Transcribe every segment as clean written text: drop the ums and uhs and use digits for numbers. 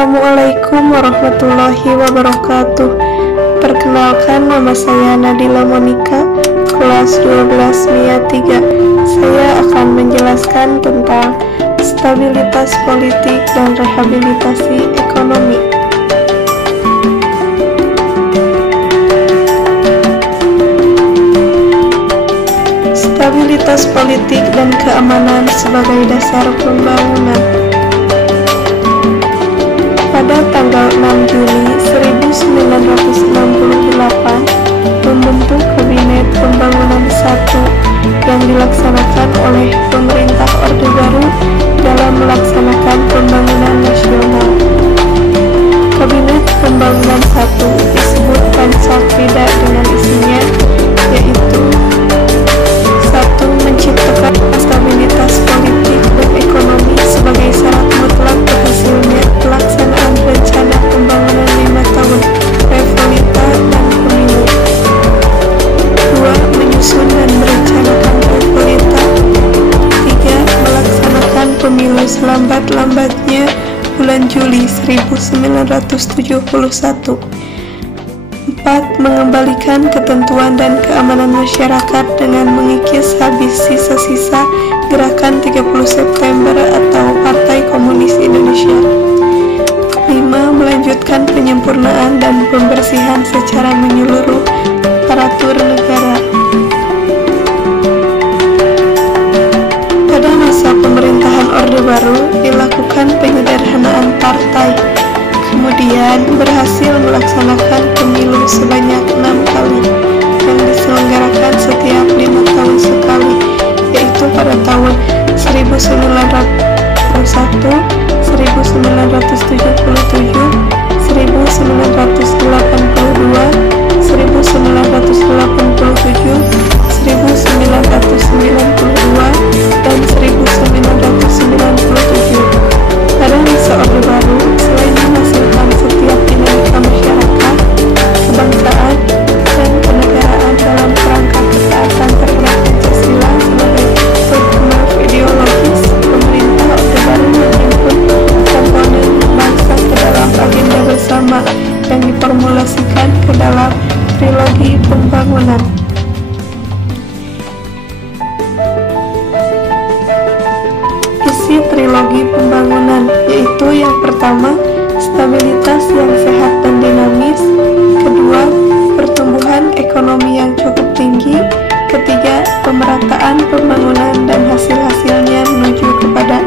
Assalamualaikum warahmatullahi wabarakatuh. Perkenalkan, nama saya Nadila Monika, kelas 12 MIA 3. Saya akan menjelaskan tentang stabilitas politik dan rehabilitasi ekonomi. Stabilitas politik dan keamanan sebagai dasar pembangunan. Pada tanggal 6 Juli 1968, membentuk Kabinet Pembangunan I yang dilaksanakan oleh pemerintah Orde Baru dalam melaksanakan pembangunan nasional. Kabinet Pembangunan I disebut Pancasila dengan isinya, yaitu 1. Menciptakan stabilitas politik dan ekonomi sebagai syarat mutlak berhasilnya pelaksanaan rencana pembangunan 5 tahun Revalita dan Pemilu. 2. Menyusun dan merencanakan Revalita. 3. Melaksanakan pemilu selambat-lambatnya bulan Juli 1971. 4. Mengembalikan ketentuan dan keamanan masyarakat dengan mengikis habis sisa-sisa Gerakan 30 September atau Partai Komunis Indonesia. 5. Melanjutkan penyempurnaan dan pembersihan secara menyeluruh aparatur negara. Pada masa pemerintahan Orde Baru dilakukan penyederhanaan partai. Kemudian berhasil melaksanakan pemilu sebanyak 6 kali yang diselenggarakan setiap 5 tahun sekali, yaitu pada tahun 1901, 1977, 1982, 1987, 1992, dan 1997. Pada masa Orde Baru, selain menghasilkan setiap dinamika masyarakat, kebangsaan, dan kenegaraan dalam kerangka ketaatan terhadap Pancasila sebagai roadmap ideologis, pemerintah Orde Baru menghimpun komponen bangsa ke dalam agenda bersama yang diformulasikan ke dalam trilogi pembangunan. Isi trilogi pembangunan yaitu yang pertama, stabilitas yang sehat dan dinamis. Kedua, pertumbuhan ekonomi yang cukup tinggi. Ketiga, pemerataan pembangunan dan hasil-hasilnya menuju kepada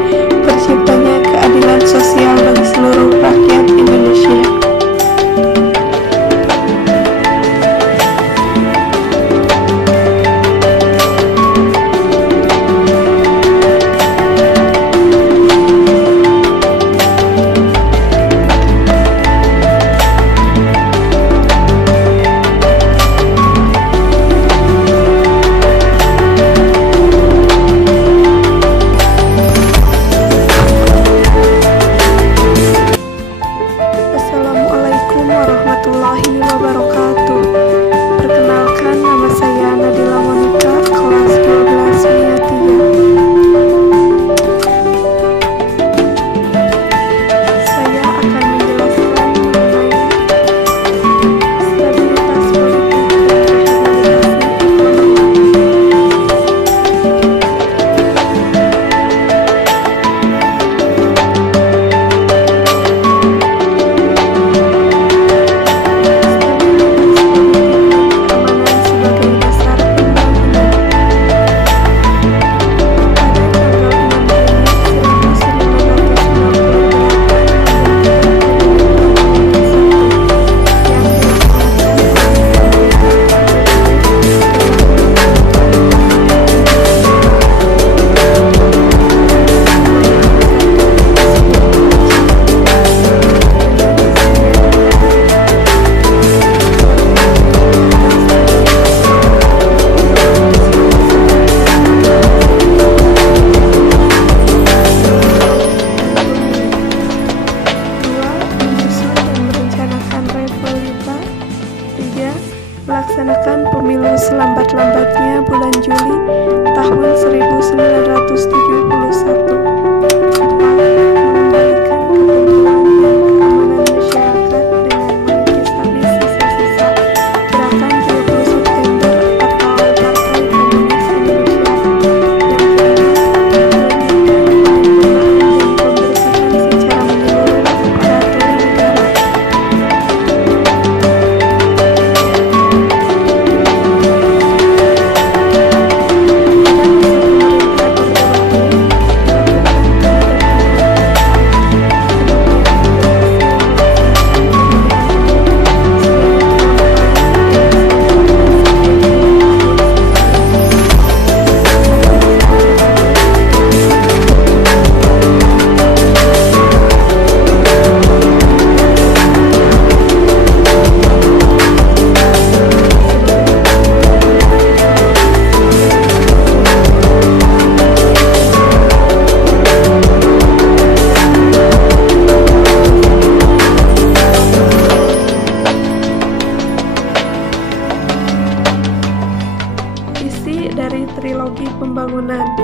terciptanya keadilan sosial bagi seluruh rakyat Indonesia. bangunan.